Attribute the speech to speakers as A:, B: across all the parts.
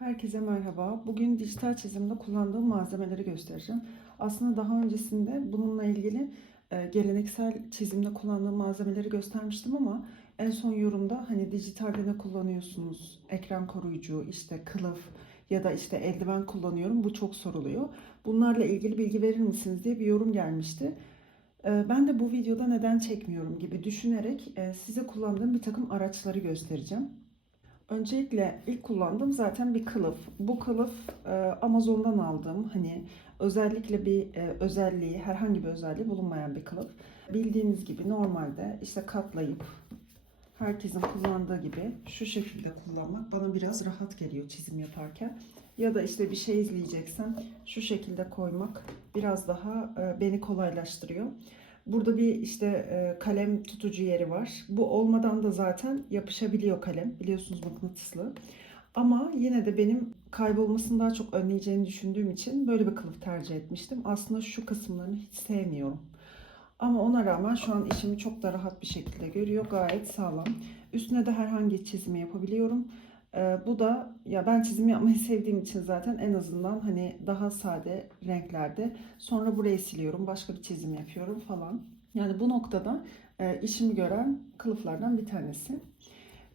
A: Herkese merhaba. Bugün dijital çizimde kullandığım malzemeleri göstereceğim. Aslında daha öncesinde bununla ilgili e, geleneksel çizimde kullandığım malzemeleri göstermiştim ama en son yorumda hani dijitalde ne kullanıyorsunuz? Ekran koruyucu, işte kılıf ya da işte eldiven kullanıyorum. Bu çok soruluyor. Bunlarla ilgili bilgi verir misiniz diye bir yorum gelmişti. E, Ben de bu videoda neden çekmiyorum gibi düşünerek e, size kullandığım bir takım araçları göstereceğim. Öncelikle ilk kullandığım zaten bir kılıf. Bu kılıf e, Amazon'dan aldığım hani özellikle bir e, özelliği, herhangi bir özelliği bulunmayan bir kılıf. Bildiğiniz gibi normalde işte katlayıp herkesin kullandığı gibi şu şekilde kullanmak bana biraz rahat geliyor çizim yaparken. Ya da işte bir şey izleyeceksem şu şekilde koymak biraz daha e, beni kolaylaştırıyor. Burada bir işte e, kalem tutucu yeri var. Bu olmadan da zaten yapışabiliyor kalem. Biliyorsunuz mıknatıslı. Ama yine de benim kaybolmasını daha çok önleyeceğini düşündüğüm için böyle bir kılıf tercih etmiştim. Aslında şu kısımlarını hiç sevmiyorum. Ama ona rağmen şu an işimi çok da rahat bir şekilde görüyor. Gayet sağlam. Üstüne de herhangi çizimi yapabiliyorum. Ee, bu da ya ben çizim yapmayı sevdiğim için zaten en azından hani daha sade renklerde. Sonra burayı siliyorum. Başka bir çizim yapıyorum falan. Yani bu noktada e, işimi gören kılıflardan bir tanesi.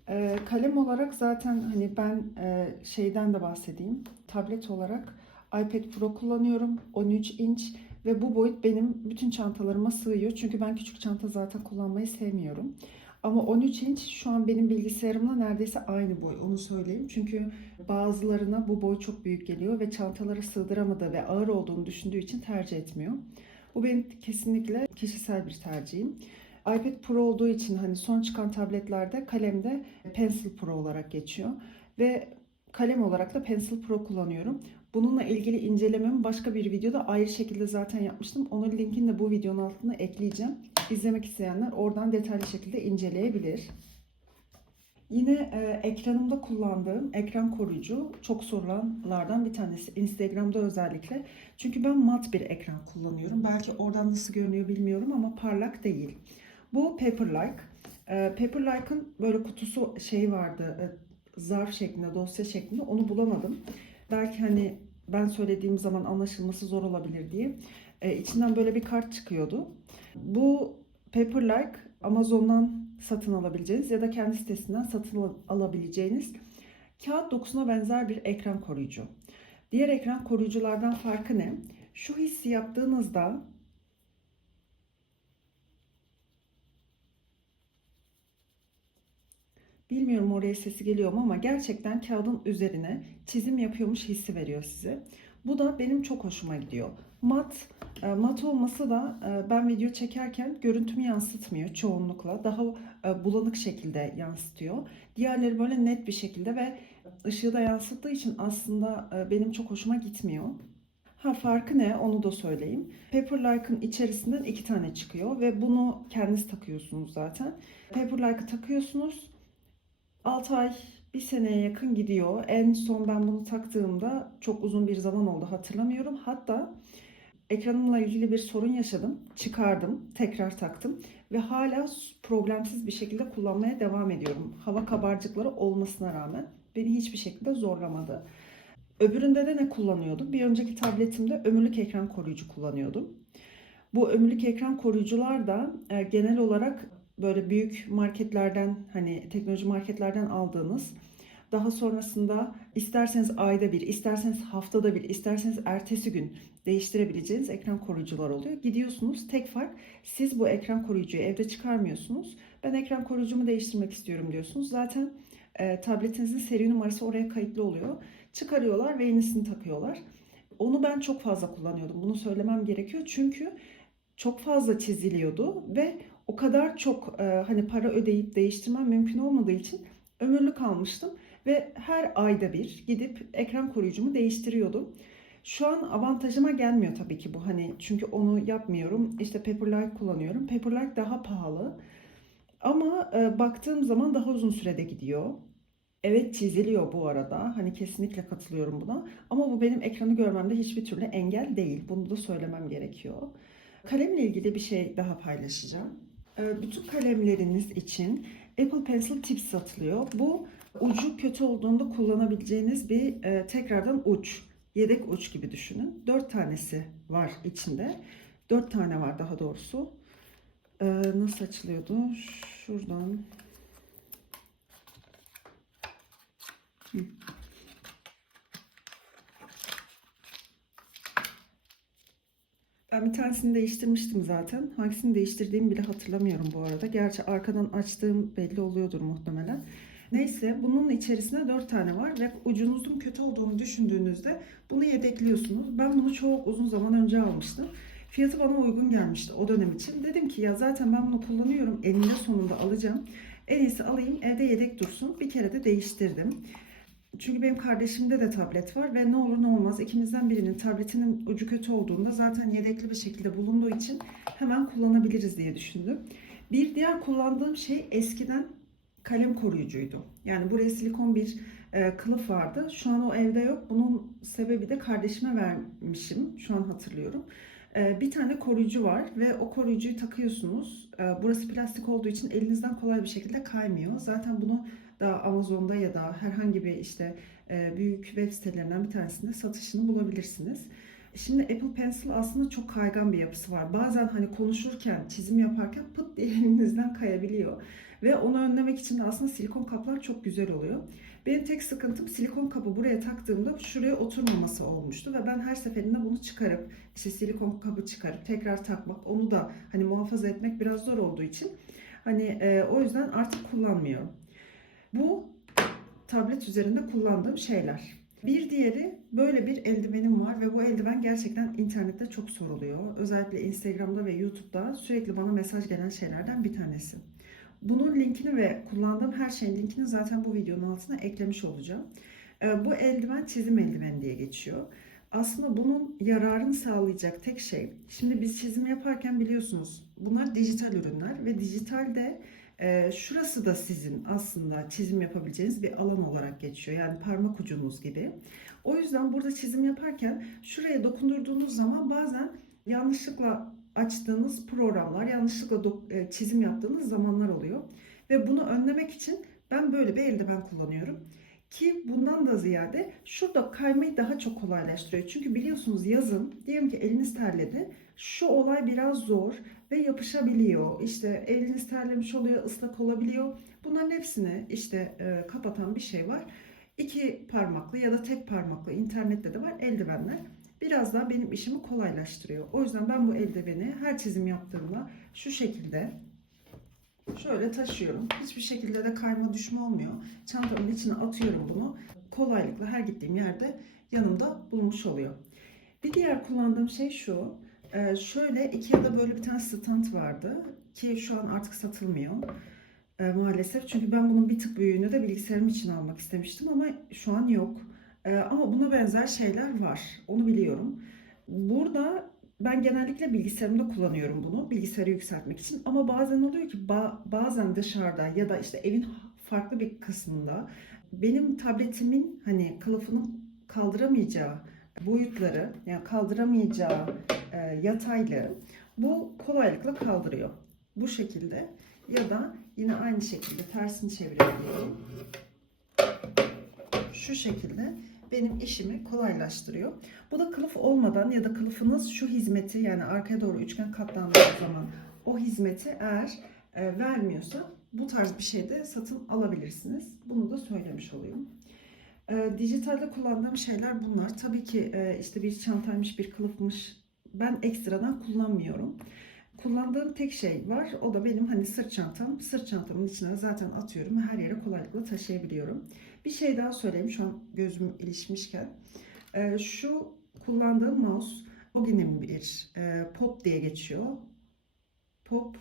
A: E, kalem olarak zaten hani ben e, şeyden de bahsedeyim. Tablet olarak iPad Pro kullanıyorum. 13 inç ve bu boyut benim bütün çantalarıma sığıyor. Çünkü ben küçük çanta zaten kullanmayı sevmiyorum. Ama 13 inç şu an benim bilgisayarımla neredeyse aynı boy onu söyleyeyim. Çünkü bazılarına bu boy çok büyük geliyor ve çantalara sığdıramadığı ve ağır olduğunu düşündüğü için tercih etmiyor. Bu benim kesinlikle kişisel bir tercihim. iPad Pro olduğu için hani son çıkan tabletlerde kalemde Pencil Pro olarak geçiyor. Ve kalem olarak da Pencil Pro kullanıyorum. Bununla ilgili incelememi başka bir videoda ayrı şekilde zaten yapmıştım. Onun linkini de bu videonun altına ekleyeceğim. İzlemek isteyenler oradan detaylı şekilde inceleyebilir. Yine e, ekranımda kullandığım ekran koruyucu çok sorulanlardan bir tanesi. Instagram'da özellikle. Çünkü ben mat bir ekran kullanıyorum. Belki oradan nasıl görünüyor bilmiyorum ama parlak değil. Bu Paperlike. E, Paperlike'ın böyle kutusu şey vardı. e, zarf şeklinde, dosya şeklinde. Onu bulamadım. Belki hani ben söylediğim zaman anlaşılması zor olabilir diye. E, içinden böyle bir kart çıkıyordu. Bu Paperlike Amazon'dan satın alabileceğiniz ya da kendi sitesinden satın al- alabileceğiniz kağıt dokusuna benzer bir ekran koruyucu. Diğer ekran koruyuculardan farkı ne? Şu hissi yaptığınızda Bilmiyorum oraya sesi geliyor mu ama gerçekten kağıdın üzerine çizim yapıyormuş hissi veriyor size. Bu da benim çok hoşuma gidiyor. Mat, e, mat olması da e, ben video çekerken görüntümü yansıtmıyor çoğunlukla. Daha e, bulanık şekilde yansıtıyor. Diğerleri böyle net bir şekilde ve ışığı da yansıttığı için aslında benim çok hoşuma gitmiyor. Ha farkı ne onu da söyleyeyim. Paperlike'ın içerisinden iki tane çıkıyor ve bunu kendiniz takıyorsunuz zaten. Paperlike'ı takıyorsunuz. 6 ay, bir seneye yakın gidiyor. En son ben bunu taktığımda çok uzun bir zaman oldu hatırlamıyorum. Hatta ekranımla ilgili bir sorun yaşadım. Çıkardım, tekrar taktım ve hala problemsiz bir şekilde kullanmaya devam ediyorum. Hava kabarcıkları olmasına rağmen beni hiçbir şekilde zorlamadı. Öbüründe de ne kullanıyordum? Bir önceki tabletimde ömürlük ekran koruyucu kullanıyordum. Bu ömürlük ekran koruyucular da e, genel olarak böyle büyük marketlerden hani teknoloji marketlerden aldığınız daha sonrasında isterseniz ayda bir, isterseniz haftada bir, isterseniz ertesi gün değiştirebileceğiniz ekran koruyucular oluyor. Gidiyorsunuz tek fark siz bu ekran koruyucuyu evde çıkarmıyorsunuz. Ben ekran koruyucumu değiştirmek istiyorum diyorsunuz. Zaten e, tabletinizin seri numarası oraya kayıtlı oluyor. Çıkarıyorlar ve yenisini takıyorlar. Onu ben çok fazla kullanıyordum. Bunu söylemem gerekiyor. Çünkü çok fazla çiziliyordu ve o kadar çok e, hani para ödeyip değiştirmem mümkün olmadığı için ömürlük almıştım ve her ayda bir gidip ekran koruyucumu değiştiriyordum. Şu an avantajıma gelmiyor tabii ki bu hani çünkü onu yapmıyorum. İşte Paperlike kullanıyorum. Paperlike daha pahalı. Ama e, baktığım zaman daha uzun sürede gidiyor. Evet çiziliyor bu arada. Hani kesinlikle katılıyorum buna. Ama bu benim ekranı görmemde hiçbir türlü engel değil. Bunu da söylemem gerekiyor. Kalemle ilgili bir şey daha paylaşacağım. Ee, Bütün kalemleriniz için Apple Pencil Tips satılıyor. Bu Ucu kötü olduğunda kullanabileceğiniz bir e, tekrardan uç. Yedek uç gibi düşünün. Dört tanesi var içinde. Dört tane var daha doğrusu. E, nasıl açılıyordu? Şuradan. Ben bir tanesini değiştirmiştim zaten. Hangisini değiştirdiğimi bile hatırlamıyorum bu arada. Gerçi arkadan açtığım belli oluyordur muhtemelen. Neyse bunun içerisinde 4 tane var ve ucunuzun kötü olduğunu düşündüğünüzde bunu yedekliyorsunuz. Ben bunu çok uzun zaman önce almıştım. Fiyatı bana uygun gelmişti o dönem için. Dedim ki ya zaten ben bunu kullanıyorum. Eninde sonunda alacağım. En iyisi alayım evde yedek dursun. Bir kere de değiştirdim. Çünkü benim kardeşimde de tablet var ve ne olur ne olmaz ikimizden birinin tabletinin ucu kötü olduğunda zaten yedekli bir şekilde bulunduğu için hemen kullanabiliriz diye düşündüm. Bir diğer kullandığım şey eskiden kalem koruyucuydu. Yani buraya silikon bir e, kılıf vardı. Şu an o evde yok. Bunun sebebi de kardeşime vermişim. Şu an hatırlıyorum. E, bir tane koruyucu var ve o koruyucuyu takıyorsunuz. E, burası plastik olduğu için elinizden kolay bir şekilde kaymıyor. Zaten bunu da Amazon'da ya da herhangi bir işte e, büyük web sitelerinden bir tanesinde satışını bulabilirsiniz. Şimdi Apple Pencil aslında çok kaygan bir yapısı var. Bazen hani konuşurken, çizim yaparken pıt diye elinizden kayabiliyor. Ve onu önlemek için de aslında silikon kaplar çok güzel oluyor. Benim tek sıkıntım silikon kapı buraya taktığımda şuraya oturmaması olmuştu ve ben her seferinde bunu çıkarıp işte silikon kapı çıkarıp tekrar takmak, onu da hani muhafaza etmek biraz zor olduğu için hani e, o yüzden artık kullanmıyorum. Bu tablet üzerinde kullandığım şeyler. Bir diğeri böyle bir eldivenim var ve bu eldiven gerçekten internette çok soruluyor. Özellikle Instagram'da ve YouTube'da sürekli bana mesaj gelen şeylerden bir tanesi. Bunun linkini ve kullandığım her şeyin linkini zaten bu videonun altına eklemiş olacağım. Ee, Bu eldiven çizim eldiveni diye geçiyor. Aslında bunun yararını sağlayacak tek şey, şimdi biz çizim yaparken biliyorsunuz bunlar dijital ürünler ve dijitalde e, şurası da sizin aslında çizim yapabileceğiniz bir alan olarak geçiyor. Yani parmak ucunuz gibi. O yüzden burada çizim yaparken şuraya dokundurduğunuz zaman bazen yanlışlıkla açtığınız programlar, yanlışlıkla e, çizim yaptığınız zamanlar oluyor. Ve bunu önlemek için ben böyle bir eldiven kullanıyorum. Ki bundan da ziyade şurada kaymayı daha çok kolaylaştırıyor. Çünkü biliyorsunuz yazın diyelim ki eliniz terledi. Şu olay biraz zor ve yapışabiliyor. İşte eliniz terlemiş oluyor, ıslak olabiliyor. Bunların hepsini işte e, kapatan bir şey var. İki parmaklı ya da tek parmaklı internette de var eldivenler. Biraz daha benim işimi kolaylaştırıyor. O yüzden ben bu eldiveni her çizim yaptığımda şu şekilde şöyle taşıyorum. Hiçbir şekilde de kayma düşme olmuyor. Çantamın içine atıyorum bunu. Kolaylıkla her gittiğim yerde yanımda bulmuş oluyor. Bir diğer kullandığım şey şu. Ee, şöyle Ikea'da böyle bir tane stand vardı ki şu an artık satılmıyor Ee, maalesef. Çünkü ben bunun bir tık büyüğünü de bilgisayarım için almak istemiştim ama şu an yok. Ee, ama buna benzer şeyler var. Onu biliyorum. Burada ben genellikle bilgisayarımda kullanıyorum bunu. Bilgisayarı yükseltmek için. Ama bazen oluyor ki ba- bazen dışarıda ya da işte evin farklı bir kısmında benim tabletimin hani kılıfının kaldıramayacağı boyutları yani kaldıramayacağı e, yataylığı bu kolaylıkla kaldırıyor. Bu şekilde ya da yine aynı şekilde tersini çevirebiliyorum. Şu şekilde benim işimi kolaylaştırıyor. Bu da kılıf olmadan ya da kılıfınız şu hizmeti yani arkaya doğru üçgen katlandığı zaman o hizmeti eğer e, vermiyorsa bu tarz bir şey de satın alabilirsiniz. Bunu da söylemiş olayım. E, dijitalde kullandığım şeyler bunlar. Tabii ki e, işte bir çantaymış, bir kılıfmış ben ekstradan kullanmıyorum. Kullandığım tek şey var. O da benim hani sırt çantam. Sırt çantamın içine zaten atıyorum ve her yere kolaylıkla taşıyabiliyorum. Bir şey daha söyleyeyim şu an gözüm ilişmişken. Ee, şu kullandığım mouse Bogi'nin bir e, pop diye geçiyor. Pop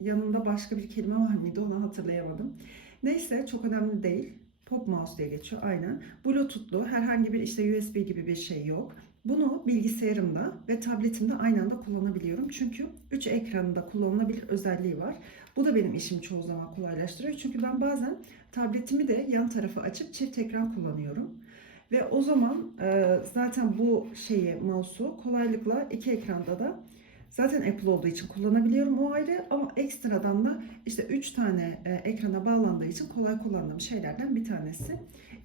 A: yanında başka bir kelime var mıydı onu hatırlayamadım. Neyse çok önemli değil. Pop mouse diye geçiyor aynen. Bluetooth'lu herhangi bir işte USB gibi bir şey yok. Bunu bilgisayarımda ve tabletimde aynı anda kullanabiliyorum. Çünkü 3 ekranında kullanılabilir özelliği var. Bu da benim işimi çoğu zaman kolaylaştırıyor. Çünkü ben bazen tabletimi de yan tarafa açıp çift ekran kullanıyorum. Ve o zaman zaten bu şeyi, mouse'u kolaylıkla iki ekranda da Zaten Apple olduğu için kullanabiliyorum o ayrı ama ekstradan da işte 3 tane e, ekrana bağlandığı için kolay kullandığım şeylerden bir tanesi.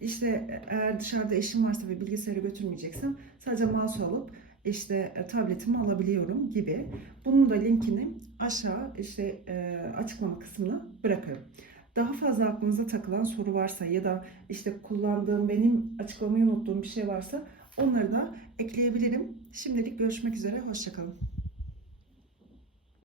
A: İşte e, eğer dışarıda eşim varsa ve bilgisayarı götürmeyeceksem sadece mouse alıp işte e, tabletimi alabiliyorum gibi. Bunun da linkini aşağı işte e, açıklama kısmına bırakırım. Daha fazla aklınıza takılan soru varsa ya da işte kullandığım benim açıklamayı unuttuğum bir şey varsa onları da ekleyebilirim. Şimdilik görüşmek üzere, hoşçakalın.